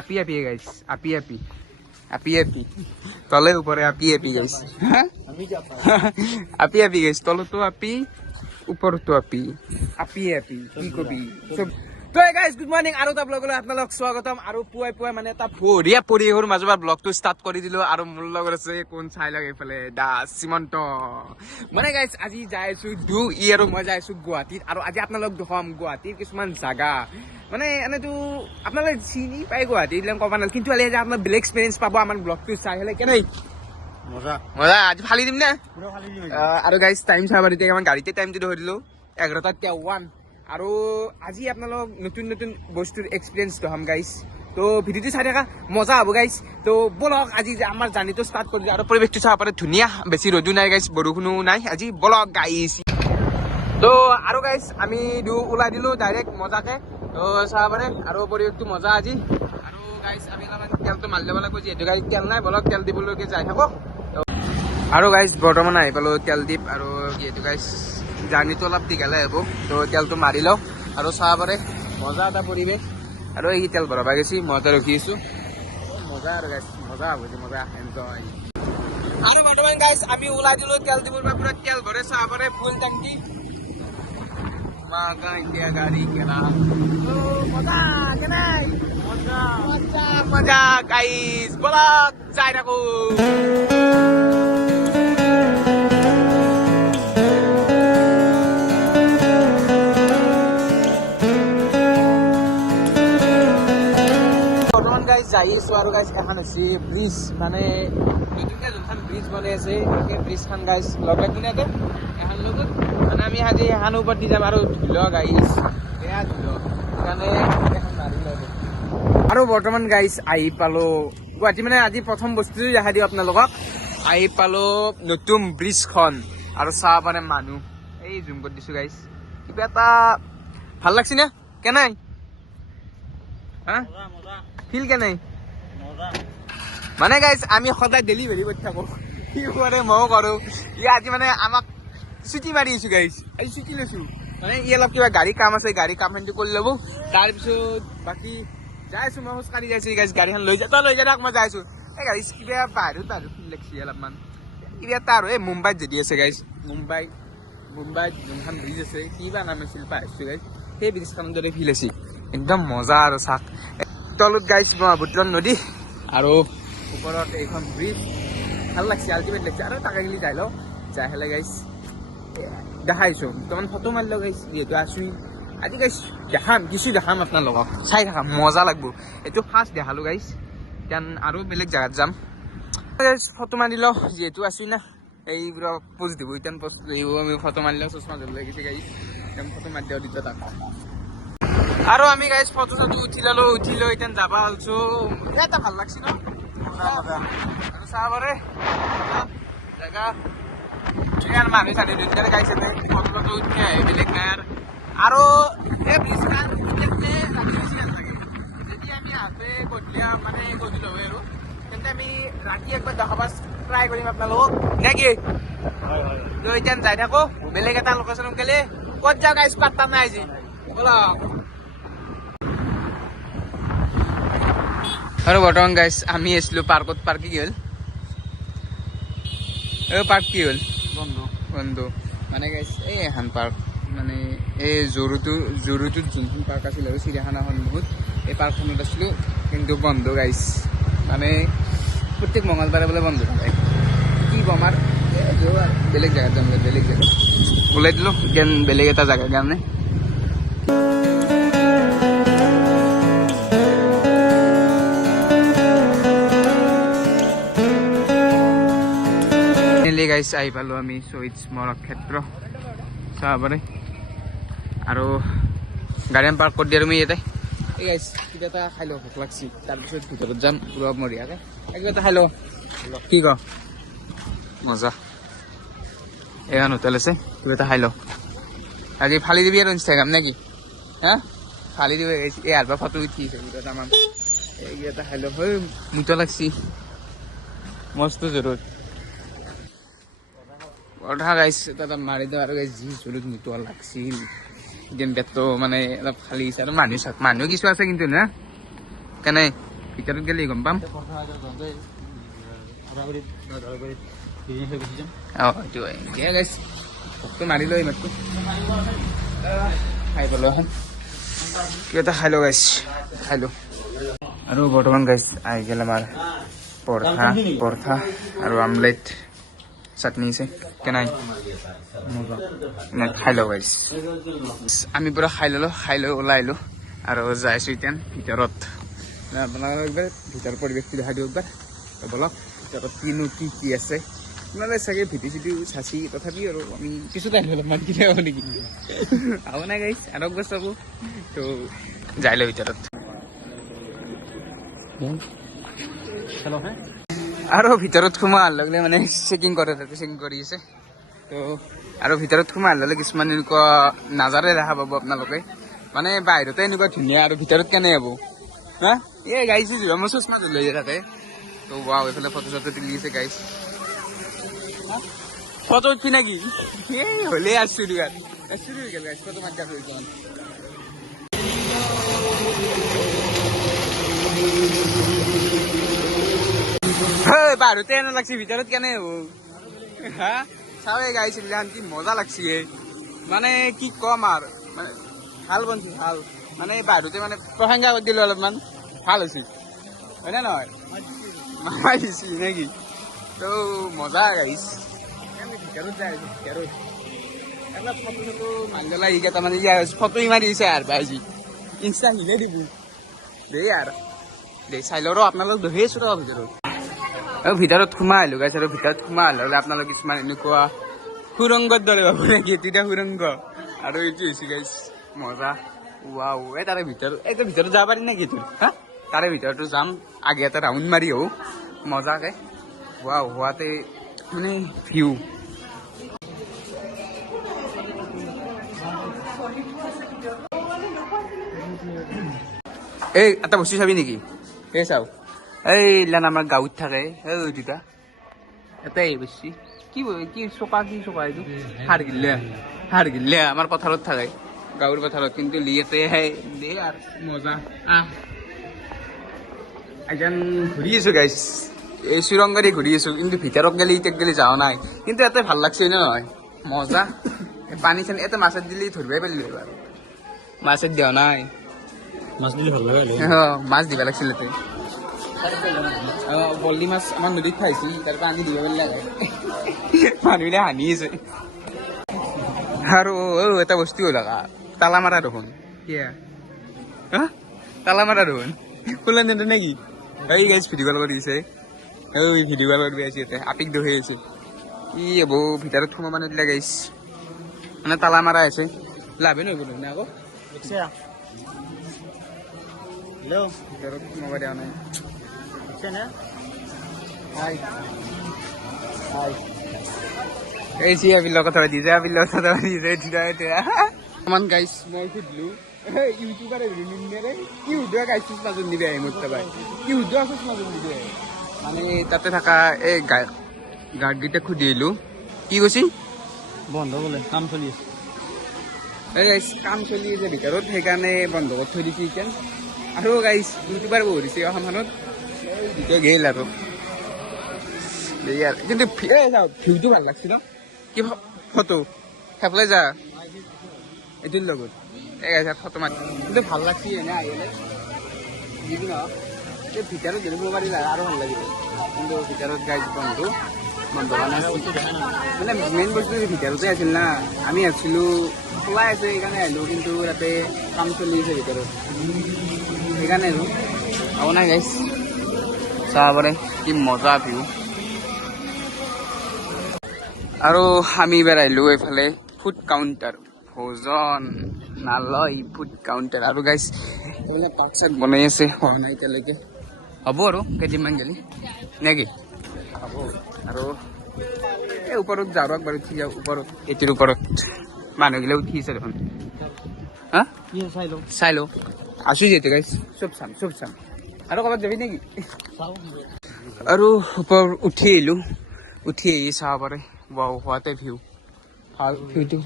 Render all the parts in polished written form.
আপি আপি guys আপি আপি আপি আপি তলে উপরে আপি আপি guys আপি আপি guys তলে তো আপি উপরে তো আপি আপি আপি কি কবি তো গাইস গুড মর্নিং আৰু এটা ব্লগলৈ আপোনালোক স্বাগতম আৰু পুৱাই পুৱাই মানে এটা বঢ়িয়া পৰিৱেশৰ মাজৰ পৰা ব্লগটো ষ্টাৰ্ট কৰি দিলো আৰু মোৰ লগত আছে কোন চাই লওক এইফালে দাস সীমন্ত মানে গাইস আজি যাই আছো ই আৰু মই যাই আছো গুৱাহাটীত আৰু আজি আপোনালোক দেখাম গুৱাহাটীৰ কিছুমান জাগা মানে এনেতো আপোনালোকে চিনি পাই গুৱাহাটী এইবিলাক ক'ব নালাগে কিন্তু আজি আপোনাৰ বেলেগ এক্সপিৰিয়েঞ্চ পাব আমাৰ ব্লগটো চাই হ'লে কেনে মজা মজা আজি ফালি দিম নে আৰু গাইস টাইম চাব এতিয়া আমাৰ গাড়ীতে টাইমটো ধৰি দিলো 11:51 আৰু আজি আপোনালোক নতুন নতুন বস্তুৰ এক্সপিৰিয়েঞ্চ দেখাম গাইস তো ভিডিঅ'টো চাই থাকা মজা হ'ব গাইস তো বলক আজি আমাৰ জাৰ্নিটো ষ্টাৰ্ট কৰি দিওঁ আৰু পৰিৱেশটো চাব পাৰে ধুনীয়া বেছি ৰ'দো নাই গাইস বৰষুণো নাই আজি বলক গাইস তো আৰু গাইস আমি ওলাই দিলো ডাইৰেক্ট মজাকে তো চাব পাৰে আৰু পৰিৱেশটো মজা আজি আৰু গাইস আমি তেলটো মাৰি ল'ব লাগিব যিহেতু গাড়ীত তেল নাই বলক তেল দিবলৈকে যাই থাকক আৰু গাইস বৰ্তমান আহি পালো তেল দিপ আৰু যিহেতু গাইস জাৰ্নিটো অলপ দীঘলে হ'ব তো তেলটো মাৰি লওঁ আৰু চাব পাৰে মজা এটা পৰিৱেশ আৰু এই তেল ভৰাব গৈছি মজা ৰখি আছো মজা আৰু গাইস মজা হ'ব মজা এনজয় আৰু বৰ্তমান গাইস আমি ওলাই দিলো তেল দিবৰ পৰা পুৰা তেল ভৰে চাব পাৰে ফুল টেংকি মাগা ইণ্ডিয়া গাড়ী কেলা মজা কেনাই মজা মজা মজা গাইস বলক যাই থাকো যাই আছো আৰু গাইস এখন আছে ব্ৰিজ মানে নতুনকে যোনখন ব্ৰিজ বনাই আছে সেই ব্ৰিজখন গাইস লগ লাগিনাতে এখন লগত মানে আমি আজি এখন ওপৰত দি যাম আৰু ধুল গাইস বেয়া ধুল সেইকাৰণে এখন মাৰি লওঁ আৰু বৰ্তমান গাইস আহি পালো গুৱাহাটী মানে আজি প্ৰথম বস্তুটো দেখাই দিওঁ আপোনালোকক আহি পালো নতুন ব্ৰিজখন আৰু চাহ মানে মানুহ এই জুম কৰি দিছো গাইস কিবা এটা ভাল লাগছি না কেনাই হা ফিল কেনে মানে গাইস আমি সদায় ডেলিভাৰী কৰি থাকো কি কৰে ময়ো কৰো ই আজি মানে আমাক ছুটি মাৰি আছো গাইস আজি ছুটি লৈছো মানে ই অলপ কিবা গাড়ী কাম আছে গাড়ী কামখিনি কৰি ল'ব তাৰপিছত বাকী যাই আছো মই খোজকাঢ়ি যাইছো গাইস গাড়ীখন লৈ যা তই লৈ যাই মই যাই আছো এই গাড়ী কিবা বাহিৰত ফিল লাগছি অলপমান কিবা এটা আৰু এই মুম্বাইত যদি আছে গাইস মুম্বাইত যোনখন ব্ৰিজ আছে কিবা নাম আছিল পাহৰিছো গাইস সেই ব্ৰিজখনৰ দৰে ফিল আছে একদম মজা আৰু চাক তলত গাইছ ব্ৰহ্মপুত্ৰ নদী আৰু ওপৰত এইখন ব্ৰিজ ভাল লাগছে আল্টিমেট লাগছে আৰু তাকে গেলি যাই লওঁ যাই হ'লে গাইছ দেখাইছোঁ বৰ্তমান ফটো মাৰি লওঁ গাইছ যিহেতু আছোঁই আজি গাইছ কিছু দেখাম আপোনালোকক চাই থাকা মজা লাগব এইটো ফাৰ্ষ্ট দেখালোঁ গাইছ কাৰণ আৰু বেলেগ জেগাত যাম ফটো মাৰি লওঁ যিহেতু আছোঁই না এইবোৰক পোষ্ট দিব এতিয়া পোষ্ট দিব আমি ফটো মাৰি লওঁ চশমা জ্বল লাগি গৈছে গাইছ ফটো মাৰি দিওঁ দুটা তাক আৰু আমি গাইছ ফটো চটো উঠিলো এতিয়া যাবা আলছো এটা ভাল লাগছি ন আৰু চাহ পাৰে জেগা ইয়াৰ মানুহ চানি দুটাৰে গাইছে ফটো উঠি আহে বেলেগ নাই আৰু এই ব্ৰিজখন ৰাতি বেছি ভাল লাগে যেতিয়া আমি আহোঁতে গধূলি হয় আৰু তেন্তে আমি ৰাতি একবাৰ দেখাব ট্ৰাই কৰিম আপোনালোকক নে কি তো এতিয়া যাই থাকো বেলেগ এটা লোকেশ্যন গেলে ক'ত যাওঁ গাইছ পাত্তা নাই আজি বলক আৰু বৰ্তমান গাইছ আমি আছিলো পাৰ্কত পাৰ্ক কি হ'ল পাৰ্ক কি হ'ল বন্ধ মানে গাইছ এই এখন পাৰ্ক মানে এই জৰুটোত যোনখন পাৰ্ক আছিল আৰু চিৰিয়াখানাখন বহুত এই পাৰ্কখনত আছিলোঁ কিন্তু বন্ধ গাইছ মানে প্ৰত্যেক মঙলবাৰে বোলে বন্ধ থাকে কি বমাৰ বেলেগ জেগাত যাম বেলেগ জেগাত ওলাই দিলোঁ বেলেগ এটা জেগাৰ কাৰণে গাইছ আহি পালোঁ আমি শ্বহীদ স্মাৰক ক্ষেত্ৰ চাব পাৰে আৰু গাড়ী পাৰ্ক কৰি দিয়ে আৰু মই ইয়াতে এই গাইছ কিবা এটা খাই লওঁ ভোক লাগছি তাৰপিছত ভিতৰত যাম পুৰা মৰিয়াকৈ কিবা এটা খাই লওঁ কি ক মজা এইখন হোটেল আছে কিবা এটা খাই লওঁ বাকী ফালি দিবি আৰু ইনষ্টাগ্ৰাম নে কি হা ফালি দিবি গাইছ এই আৰবা ফটো উঠিছে ভিতৰত আমাৰ এই কিবা এটা খাই লওঁ হয় মুটা লাগছি মস্ত জৰুৰ অধা গাইছ এটা মাৰি দিওঁ আৰু গাইছ যি জোৰত মুটোৱা লাগছিল যেন পেটটো মানে অলপ খালি আৰু মানুহ কিছু আছে কিন্তু না কেনে ভিতৰত গ'লে গম পাম এইটো দিয়া গাইছ ভোকটো মাৰি লৈ মাতটো খাই পেলো এখন কিবা এটা খাই লো গাইছ খাই লো আৰু বৰ্তমান গাইছ আহি গ'ল আমাৰ পৰঠা আৰু আমলেট চাটনি আছে কেনাই খাই লো গাইছ আমি পুৰা খাই ল'লো খাই লৈ ওলাই আহিলোঁ আৰু যাইছোঁ এতিয়া ভিতৰত আপোনালোকক একবাৰ ভিতৰৰ পৰিৱেশটো দেখাই দিওঁ একবাৰ বলক ভিতৰত কিনো কি আছে আপোনালোকে চাগে ভিডিঅ' চিডিঅ' চাচি তথাপি আৰু আমি পিছত আহিলোঁ অলপমান কিনে হ'ব নেকি হ'ব নাই গাইছ আৰু একবাৰ চাব তো যাই লওঁ ভিতৰত আৰু ভিতৰত সোমাই লগে মানে চেকিং কৰে তাতে চেকিং কৰি আছে তো আৰু ভিতৰত সোমাই ল'লে কিছুমান এনেকুৱা নাজাৰে দেখা পাব আপোনালোকে মানে বাহিৰতে এনেকুৱা ধুনীয়া আৰু ভিতৰত কেনে হ'ব হা এই গাইছ মই চশমা লৈ থাকে তো ৱাও এইফালে ফটো চটো তুলি আছে গাইছ ফটো উঠি নাকি এই হ'লে আছো গাইছ ফটো মাত গা বাহিৰতে এনে লাগছে ভিতৰত কেনে হ'ব হা চাবে গাইছ কি মজা লাগছে মানে কি কম আৰু মানে ভাল বনছি ভাল মানে বাহিৰতে মানে প্ৰশংসা কৰি দিলোঁ অলপমান ভাল হৈছে হয়নে নহয় মামাই দিছি নেকি তো মজা গাইছ ভিতৰত যাই আছো ভিতৰত এইবিলাক ফটো চটো মাৰি পেলাই এইকেইটা মানে ফটো মাৰি দিছে আৰু আজি ইনষ্টা হিলে দিব দেই আৰু দেই চাই লওঁ ৰ আপোনালোক দেখিছোঁ ৰ ভিতৰত সোমাই আহিলোঁ গাইছ আৰু ভিতৰত সোমাই আহিলে আপোনালোক কিছুমান এনেকুৱা সুৰংগৰ দৰে ভাব নেকি তেতিয়া সুৰংগ আৰু এইটো হৈছে গাইছ মজা ৱাও এই তাৰে ভিতৰত এইটো ভিতৰত যাব পাৰি নেকি তোৰ হা তাৰে ভিতৰতো যাম আগে এটা ৰাউণ্ড মাৰি আহোঁ মজাকে ৱাও হোৱাতে মানে ভিউ এই এটা বস্তু চাবি নেকি এই চাওঁ এই লান আমাৰ গাঁৱত থাকে এই দুটা এটাই বেছি কি চকা এইটো সাৰ গিলে আমাৰ পথাৰত থাকে গাঁৱৰ পথাৰত কিন্তু লিয়াতে দে আৰু মজা এজন ঘূৰি আছো গাইছ এই চুৰংগাৰী ঘূৰি আছো কিন্তু ভিতৰত গেলি ইটাক গেলি যাৱা নাই কিন্তু ইয়াতে ভাল লাগছে নে নহয় মজা পানী চানী এটা মাছত দিলে ধৰিবই পাৰিলো এবাৰ মাছত দিয়া নাই মাছ দিব লাগিছিল ইয়াতে বল্লি মাছ আমাৰ নদীত খাইছিল তাৰ পৰা আনি দিব পাৰিলে মানুহবিলাক হানি আছে আৰু এটা বস্তু হ'ল তালা মাৰা দেখোন তালা মাৰা দেখোন খোলা নেটে নেকি এই গাইছ ভিডিঅ' কল কৰি দিছে ভিডিঅ' কল কৰি আছে ইয়াতে আপিক দহি আছে ই হ'ব ভিতৰত সোমাব নিদিলে গাইছ মানে তালা মাৰা আছে লাভে নহয় বোলো নে আকৌ ভিতৰত সোমাব দিয়া নাই এই চি আপিৰ লগত কথা দিছে অকমান গাইছ মই সুধিলো ইউটিউবাৰে কি সুধোৱা গাইছ চুচমা যোন দিবি আহি মোৰ তাবাই কি সুধোৱা চুচমা যোন দিবি মানে তাতে থকা এই গাৰ্ডকেইটাক সুধি আহিলোঁ কি কৈছি বন্ধ বোলে কাম চলি আছে এই গাইছ কাম চলি আছে ভিতৰত সেইকাৰণে বন্ধ কৰি থৈ দিছে এতিয়া আৰু গাইছ ইউটিউবাৰ বহুত দিছে অসমখনত ভিডিঅ' গেল আৰু কিন্তু ভিউটো ভাল লাগছে ন কি ফটো সেইফালে যা এইটোৰ লগত এই গাইছ ফটো মাৰি কিন্তু ভাল লাগছে এনে আহিলে যিকি নহওক এই ভিতৰত যদি পাৰি আৰু ভাল লাগিব কিন্তু ভিতৰত গাইছ বন্ধু মানে মেইন বস্তু ভিতৰতে আছিল না আমি ভাবিছিলোঁ খোলাই আছে সেইকাৰণে আহিলোঁ কিন্তু তাতে কাম চলি আছে ভিতৰত সেইকাৰণে আহিলোঁ হ'ব নাই গাইছ চাব পাৰে কি মজা ভিউ আৰু আমি এইবাৰ আহিলোঁ এইফালে ফুড কাউণ্টাৰ ভোজন নালয় ফুড কাউণ্টাৰ আৰু গাইছ এইফালে পাক চাক বনাই আছে হোৱা নাই এতিয়ালৈকে হ'ব আৰু কেইদিনমান গেলি নেকি হ'ব আৰু এই ওপৰত যাওঁ একবাৰ উঠি যাওঁ ওপৰত এইটোৰ ওপৰত মানুহগিলা উঠি আছে দেখোন হা চাই লওঁ আছোঁ যিহেতু গাইছ চব চাম আৰু ক'ৰবাত যাবি নেকি আৰু ওপৰত উঠি আহিলোঁ উঠি আহি চাব পাৰে ৱাও হোৱাতে ভিউ ভাল ভিউটো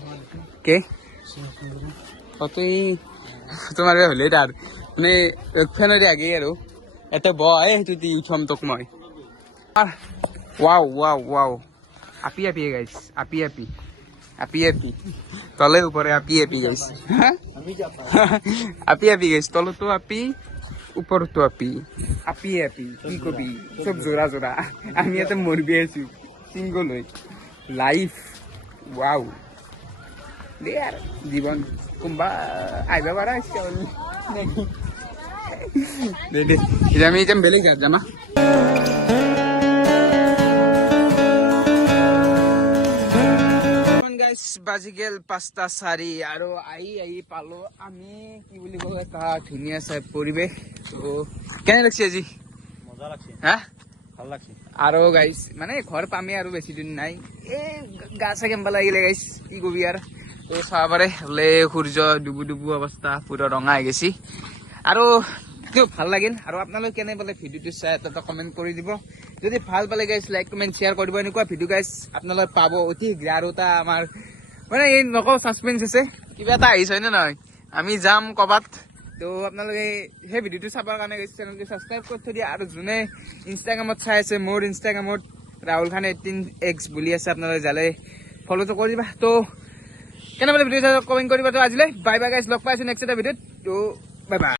কে ফটো মাৰিব হ'লেই তাৰ মানে ফেনৰে আগেই আৰু এতে বয় সেইটো দি উঠাম তোক মই ৱাও ৱাও ৱাও আপি আপি গাইছ আপি আপি আপি আপি তলে উপরে আপি আপি গাইছ আপি আপি গাইছ তলতো আপি উপরতো আপি আপি আপি কি কবি সব জোড়া জোড়া আমি ইয়াতে মরবি আছো সিঙ্গল হই লাইফ ৱাও দে আর জীবন কোনবা আইবা পারা ইচ্ছা হল দে দে আমি এতিয়া বেলেগ জাত যাম বাজি গেল 5:04 আৰু আহি পালো আমি কি বুলি কয় এটা ধুনীয়া চাই পৰিৱেশ তো কেনে লাগছে আজি মজা লাগছে হা ভাল লাগছে আৰু গাইছ মানে ঘৰ পামে আৰু বেছি দিন নাই এই গা চা কেম্বা লাগিলে গাইছ কি কবি আৰু তো চাব পাৰে বোলে সূৰ্য ডুবু ডুবু অৱস্থা পুৰা ৰঙা হৈ গৈছে আৰু ভাল লাগিল আৰু আপোনালোক কেনে বোলে ভিডিঅ'টো চাই এটা কমেণ্ট কৰি দিব যদি ভাল পালে গাইছ লাইক কমেণ্ট শ্বেয়াৰ কৰিব এনেকুৱা ভিডিঅ' গাইছ আপোনালোকে পাব অতি শীঘ্ৰে আৰু এটা আমাৰ মানে এই নকওঁ ছাছপেন্স আছে কিবা এটা আহিছে হয় নে নহয় আমি যাম ক'ৰবাত তো আপোনালোকে সেই ভিডিঅ'টো চাবৰ কাৰণে চেনেলটো ছাবস্ক্ৰাইব কৰি থৈ দিয়ে আৰু যোনে ইনষ্টাগ্ৰামত চাই আছে মোৰ ইনষ্টাগ্ৰামত ৰাহুল খান 18x বুলি আছে আপোনালোকে যালে ফ'ল'টো কৰি দিবা তো কেনেবা ভিডিঅ' কমেণ্ট কৰিবা তো আজিলৈ বাই বাই গাইছ লগ পাইছোঁ নেক্সট এটা ভিডিঅ'ত তো বাই বাই